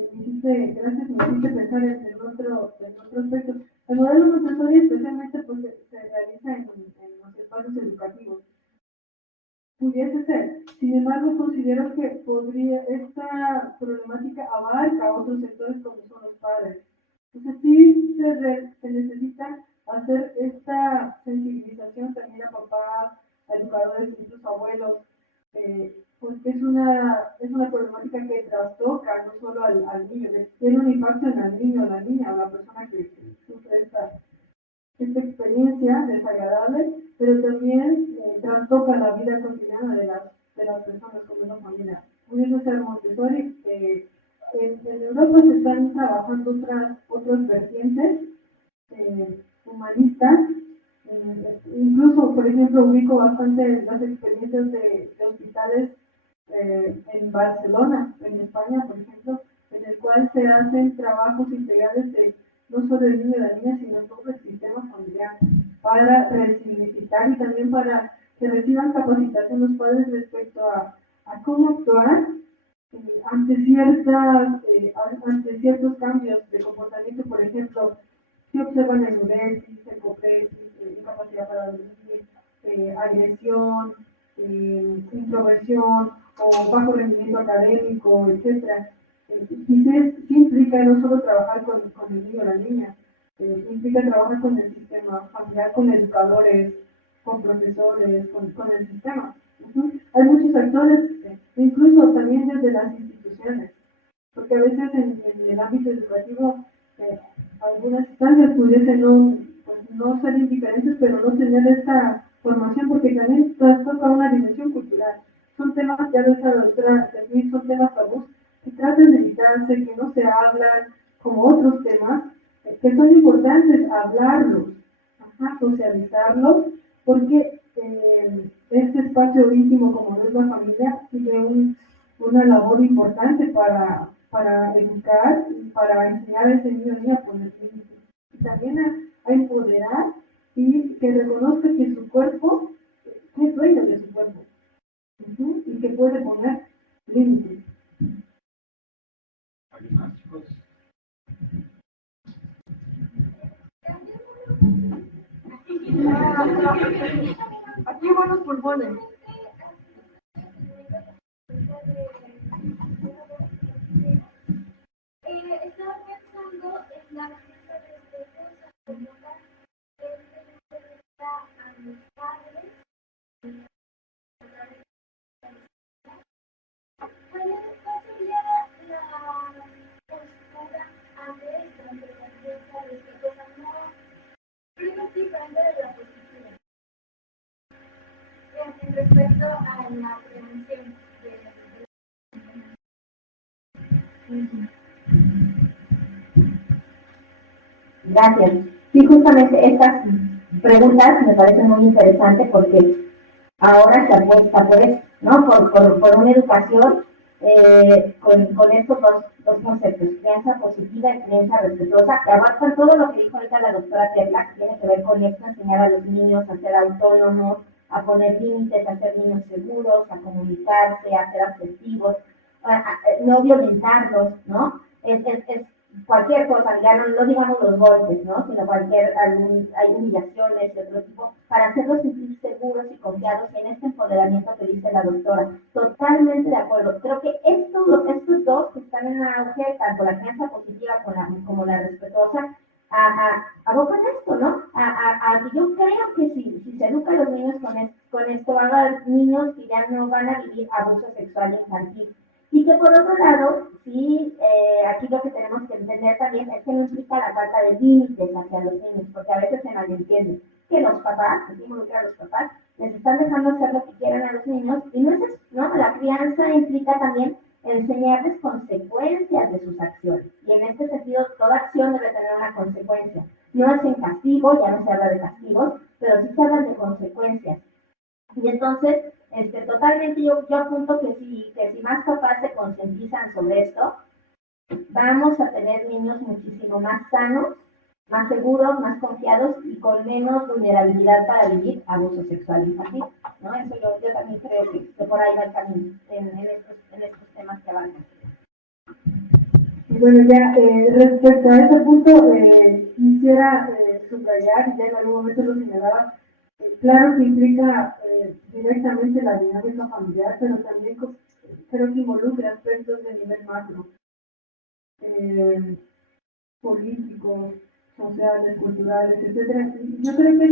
gracias, me hiciste pensar en otro aspecto. El modelo Montessori especialmente pues, se realiza en los espacios educativos. Pudiese ser. Sin embargo, considero que esta problemática abarca a otros sectores como son los padres. Entonces sí se necesita hacer esta sensibilización también a papás, a educadores, incluso a abuelos, porque es una problemática que trastoca no solo al niño, tiene un impacto en el niño, la niña, o la persona que sufre esta experiencia desagradable, pero también trastoca la vida cotidiana de las personas como una familia. Pudiendo ser Montessori, en Europa se están trabajando otras vertientes humanistas, incluso, por ejemplo, ubico bastante las experiencias de hospitales en Barcelona, en España, por ejemplo, en el cual se hacen trabajos integrales de no solo el niño y la niña, sino todo el sistema familiar, para resignificar y también para que reciban capacitación los padres respecto a cómo actuar ante ciertos cambios de comportamiento, por ejemplo, si observan enuresis, hipopresis, incapacidad para dormir, agresión, introversión o bajo rendimiento académico, etcétera. Y sí implica no solo trabajar con el niño o la niña, implica trabajar con el sistema familiar, con educadores, con profesores, con el sistema. Hay muchos actores, incluso también desde las instituciones, porque a veces en el ámbito educativo algunas instancias pudiesen no ser indiferentes, pero no tener esta formación, porque también trastoca una dimensión cultural. Son temas, ya lo decía la doctora, son temas tabús que tratan de evitarse, que no se hablan, como otros temas, que son importantes hablarlos, socializarlos, porque este espacio íntimo como es la familia tiene una labor importante para educar y para enseñar a ese niño o niña a poner límites. Y también a empoderar y que reconozca que su cuerpo es dueño de su cuerpo y que puede poner límites. ¿Alguien más, chicos? Aquí buenos pulmones. Estaba pensando en la fiesta de como a los padres. ¿Cuál sería la postura ante esto, ante la fiesta respetuosa? No es diferente de la postura en respecto a la prevención Gracias. Sí, justamente estas preguntas me parecen muy interesantes porque ahora se apuesta por eso, ¿no? Por una educación con estos dos conceptos, crianza positiva y crianza respetuosa, que abarcan todo lo que dijo ahorita la doctora Perla, que tiene que ver con esto, enseñar a los niños a ser autónomos, a poner límites, a ser niños seguros, a comunicarse, a ser asertivos, no violentarlos, ¿no? Es cualquier cosa, ya no digamos los golpes, ¿no? Sino hay humillaciones de otro tipo, para hacerlos sentir seguros y confiados en este empoderamiento que dice la doctora. Totalmente de acuerdo. Creo que estos dos que están en auge, tanto la crianza positiva como la respetuosa, abocan esto, ¿no? Yo creo que si se educa a los niños con esto, va a haber niños que ya no van a vivir abuso sexual infantil. Y que por otro lado, sí, aquí lo que tenemos que entender también es que no implica la falta de límites hacia los niños, porque a veces se malentiende que los papás, aquí involucra a los papás, les están dejando hacer lo que quieran a los niños, y no es eso, ¿no? La crianza implica también enseñarles consecuencias de sus acciones, y en este sentido toda acción debe tener una consecuencia. No es en castigo, ya no se habla de castigos, pero sí se habla de consecuencias. Y entonces, totalmente yo apunto que si más papás se concientizan sobre esto, vamos a tener niños muchísimo más sanos, más seguros, más confiados y con menos vulnerabilidad para vivir abuso sexual infantil, ¿no? Eso yo también creo que por ahí va el camino en estos temas. temas que abarcan. Y bueno, ya respecto a ese punto, quisiera subrayar, ya en algún momento lo señalaba, claro que implica directamente la dinámica familiar, pero también creo que involucra aspectos de nivel macro, políticos, sociales, culturales, etcétera. Yo creo que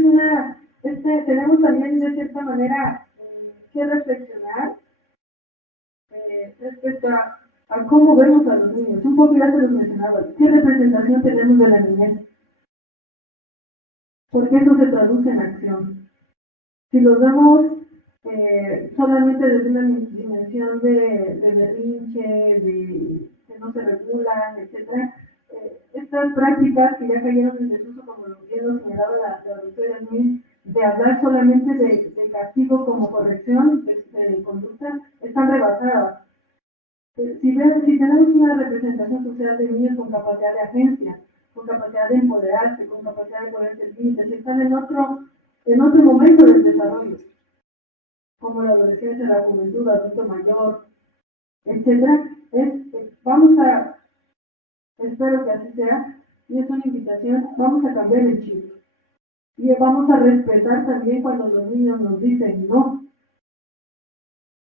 tenemos también de cierta manera que reflexionar respecto a cómo vemos a los niños. Un poco ya se los mencionaba. ¿Qué representación tenemos de la niñez? Porque eso se traduce en acción. Si los vemos solamente desde una dimensión de berrinche, de que no se regulan, etcétera, estas prácticas que ya cayeron en desuso, como bien lo señalaba la doctora Smith, de hablar solamente de castigo como corrección de conducta, están rebasadas. Si tenemos una representación social de niños con capacidad de agencia, con capacidad de empoderarse, con capacidad de ponerse límites, están en otro momento del desarrollo, como la adolescencia, la juventud, adulto mayor, etcétera, espero que así sea, y es una invitación, vamos a cambiar el chip. Y vamos a respetar también cuando los niños nos dicen no,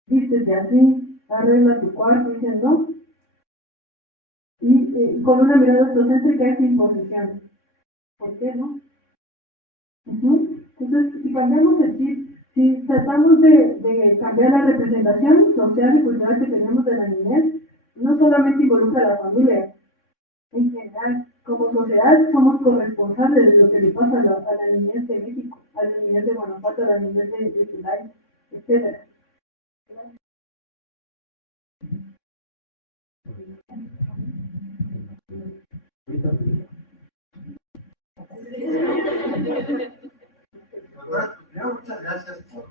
vístete así, arregla tu cuarto, dicen no, y con una mirada autocéntrica es imposición. ¿Por qué no? Entonces, si cambiamos el chip, si tratamos de cambiar la representación social y cultural que tenemos de la niñez, no solamente involucra a la familia, en general, como sociedad somos corresponsables de lo que le pasa a la niñez de México, a la niñez de Guanajuato, a la niñez de Tulay, etc. Primero, muchas gracias por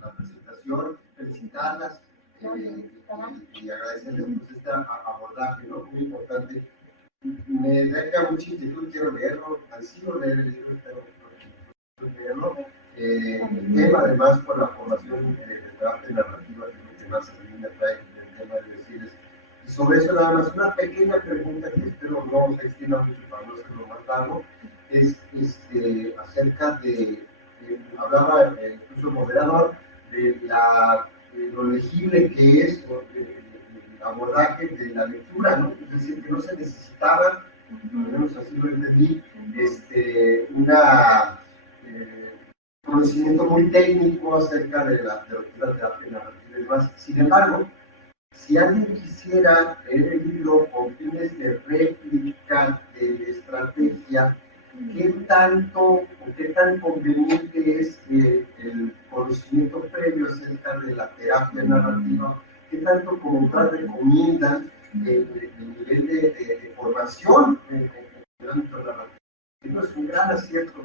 la presentación, felicitarlas y agradecerles pues, este abordaje, ¿no? Muy importante. Me deja mucha inquietud, quiero leerlo, ansío leer el libro, espero leerlo. El tema, además, por la formación de debate narrativa, que es lo que más a mí me atrae el tema de decirles. Y sobre eso, nada más, una pequeña pregunta que espero no se extienda mucho para no hacerlo más largo, es acerca hablaba incluso el moderador, de lo legible que es el abordaje de la lectura, ¿no? Es decir, que no se necesitaba, al menos así lo entendí, un conocimiento muy técnico acerca de lo que es la terapia narrativa y demás. Sin embargo, si alguien quisiera leer el libro con fines de réplica, de estrategia, ¿qué tanto o qué tan conveniente es el conocimiento previo acerca de la terapia narrativa? ¿Qué tanto como tal recomiendan el nivel de formación en el ámbito narrativo? No es un gran acierto.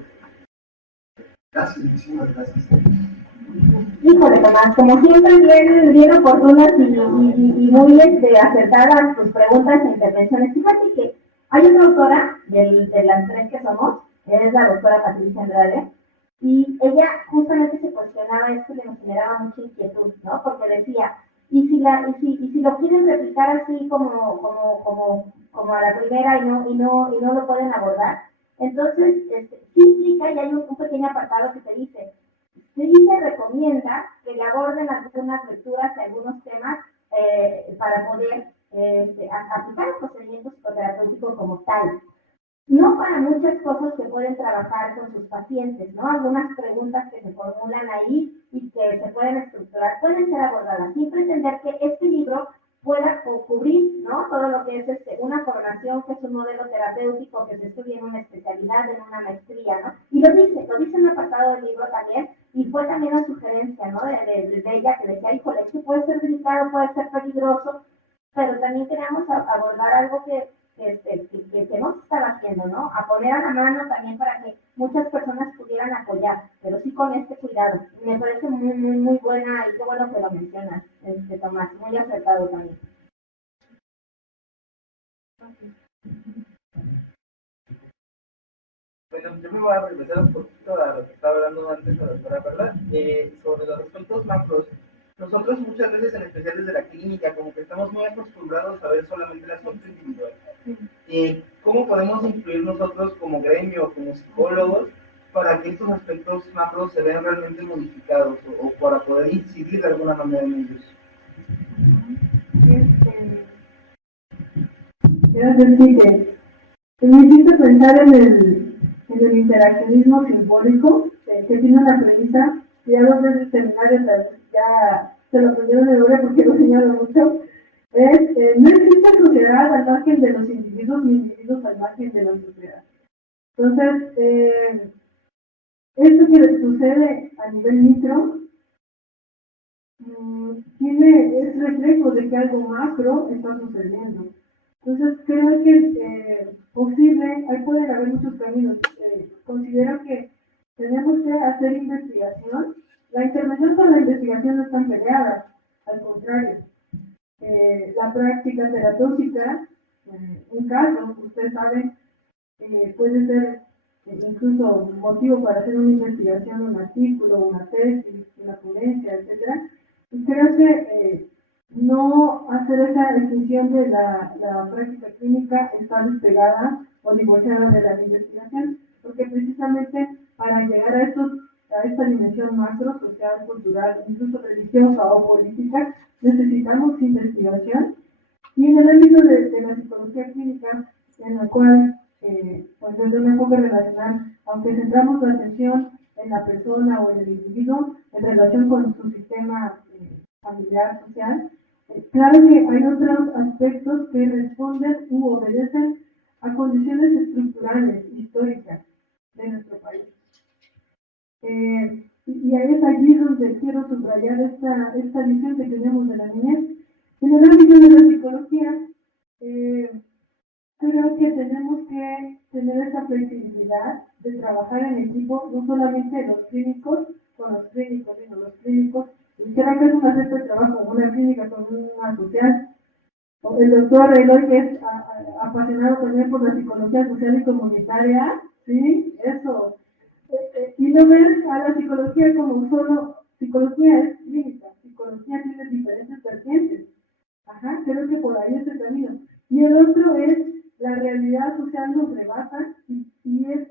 Gracias, muchísimas gracias. Híjole, Tomás, como siempre, bien oportunas y muy acertadas tus preguntas e intervenciones. Fíjate que hay otra autora de las tres que somos, es la doctora Patricia Andrade, y ella justamente se cuestionaba esto que nos generaba mucha inquietud, ¿no? Porque decía, ¿y si lo quieren replicar así como a la primera y no lo pueden abordar? Entonces, sí implica, y hay un pequeño apartado que te dice, sí se recomienda que le aborden algunas lecturas y algunos temas para poder aplicar el procedimiento psicoterapéutico como tal. No para muchas cosas que pueden trabajar con sus pacientes, ¿no? Algunas preguntas que se formulan ahí y que se pueden estructurar pueden ser abordadas, sin pretender que este libro pueda cubrir, ¿no? Todo lo que es una formación que es un modelo terapéutico que se estudia en una especialidad, en una maestría, ¿no? Y lo dice en un apartado del libro también, y fue también una sugerencia, ¿no? De ella que decía, híjole, esto puede ser delicado, puede ser peligroso, pero también queremos abordar algo que no se estaba haciendo, ¿no? A poner a la mano también para que muchas personas pudieran apoyar, pero sí con este cuidado. Me parece muy buena y qué bueno que lo mencionas, Tomás, muy acertado también. Bueno, yo me voy a regresar un poquito a lo que estaba hablando antes la doctora Perla, sobre los aspectos macros. nosotros muchas veces, en especial desde la clínica, como que estamos muy acostumbrados a ver solamente el aspecto individual. ¿Cómo podemos influir nosotros como gremio, como psicólogos, para que estos aspectos macros se vean realmente modificados o para poder incidir de alguna manera en ellos? Quiero decir que me hiciste pensar en el interaccionismo simbólico, que tiene una premisa, que ya dos veces seminarios ya se lo aprendieron de memoria porque lo señalo mucho, no existe sociedad al margen de los individuos ni individuos al margen de la sociedad. Entonces, esto que sucede a nivel micro es reflejo de que algo macro está sucediendo. Entonces, creo que ahí pueden haber muchos caminos. Considero que tenemos que hacer investigación. La intervención con la investigación no están peleadas, al contrario. La práctica terapéutica, un caso, ustedes saben, puede ser incluso motivo para hacer una investigación, un artículo, una tesis, una ponencia, etcétera. Y creo que no hacer esa distinción de la práctica clínica está despegada o divorciada de la investigación, porque precisamente para llegar a esta dimensión macro, social, cultural, incluso religiosa o política, necesitamos investigación. Y en el ámbito de la psicología clínica, en la cual, pues desde un enfoque relacional, aunque centramos la atención en la persona o en el individuo en relación con su sistema familiar, social, claro que hay otros aspectos que responden u obedecen a condiciones estructurales, históricas de nuestro país. Y ahí es allí donde quiero subrayar esta visión que tenemos de la niñez. En el ámbito de la psicología, creo que tenemos que tener esa flexibilidad de trabajar en equipo, no solamente los clínicos con los clínicos, sino los clínicos. Y creo que es un aspecto de trabajo, una clínica con una social. El doctor Eloy, que es apasionado también por la psicología social y comunitaria, ¿sí? Eso. Y no ver a la psicología como solo, psicología es clínica, psicología tiene diferentes vertientes. Ajá, creo que por ahí es el camino. Y el otro es la realidad social nos rebasa y es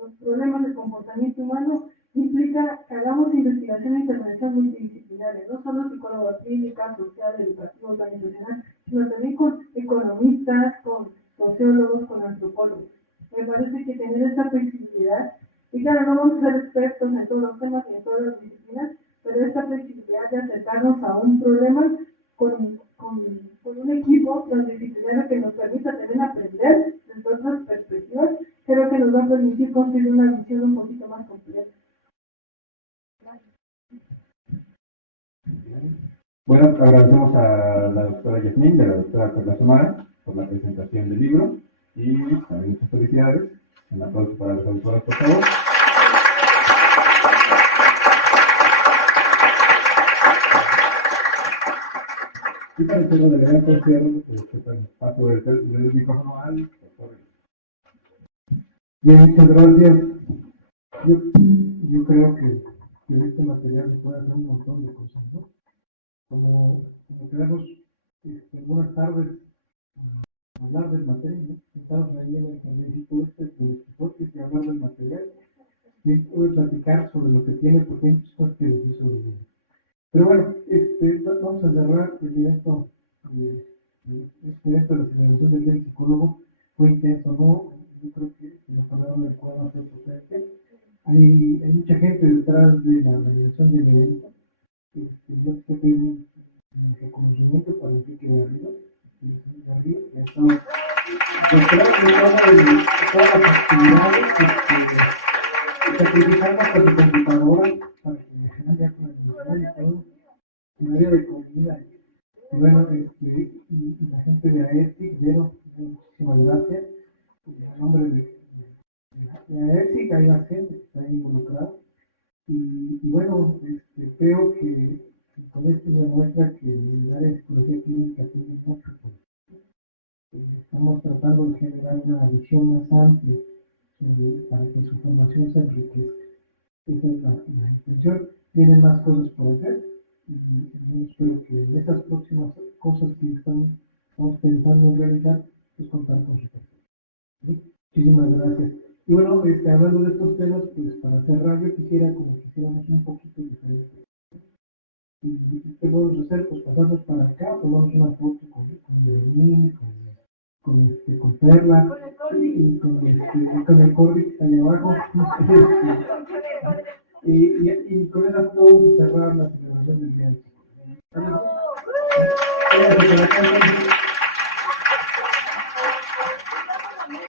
los problemas del comportamiento humano implica que hagamos investigación e intervención multidisciplinaria, no solo psicología clínica, social, educativa, organizacional, sino también con economistas, con sociólogos, con antropólogos. Me parece que tener esta flexibilidad, y claro, no vamos a ser expertos en todos los temas y en todas las disciplinas, pero esta flexibilidad de acercarnos a un problema con un equipo transdisciplinario que nos permita también aprender desde otras perspectivas, creo que nos va a permitir construir una visión un poquito más completa. Bueno, agradecemos a la doctora Yasmín y a la doctora Carla Samara por la presentación del libro y también muchas felicidades. Un aplauso para las autoras, por favor. Y para el tema de la gran paso del micrófono al doctor. Bien, muchas gracias. Yo creo que de este material se puede hacer un montón de cosas, ¿no? Como quedamos buenas tardes a hablar del material, ¿no? Estamos ahí en el México de los Quijotes y hablar del material. Y puede platicar sobre lo que tiene, porque hay muchas cosas que decir sobre el libro. Pero bueno, vamos a cerrar el evento. Este evento de la celebración del Día del Psicólogo fue intenso, ¿no? Yo creo que la palabra adecuada fue potente. Hay mucha gente detrás de la organización del evento. Yo estoy pidiendo un reconocimiento para Enrique de Arriba. Detrás de todas las actividades que utilizamos con mi computadora para que me generan ya con el digital y todo, en área de comida. Y bueno, y la gente de AETIC, muchísimas gracias. En nombre de AETIC hay más gente que está involucrada. Y bueno, creo que con esto se demuestra que el área de psicología clínica tiene mucho. Estamos tratando de generar una visión más amplia para que su formación se enriquezca. Esa es la intención. Tienen más cosas por hacer, y yo espero que en estas próximas cosas que estamos pensando en realizar, pues contar con su perspectiva. ¿Sí? Muchísimas gracias. Y bueno, hablando de estos temas, pues para cerrar, yo quisiera, como quisiéramos un poquito diferente. ¿Y qué podemos hacer? Pues pasarnos para acá, tomamos una foto con Evelyn, con Perla, y con el Corri que está ahí abajo. Y con esa foto cerrar la celebración del día del psicólogo.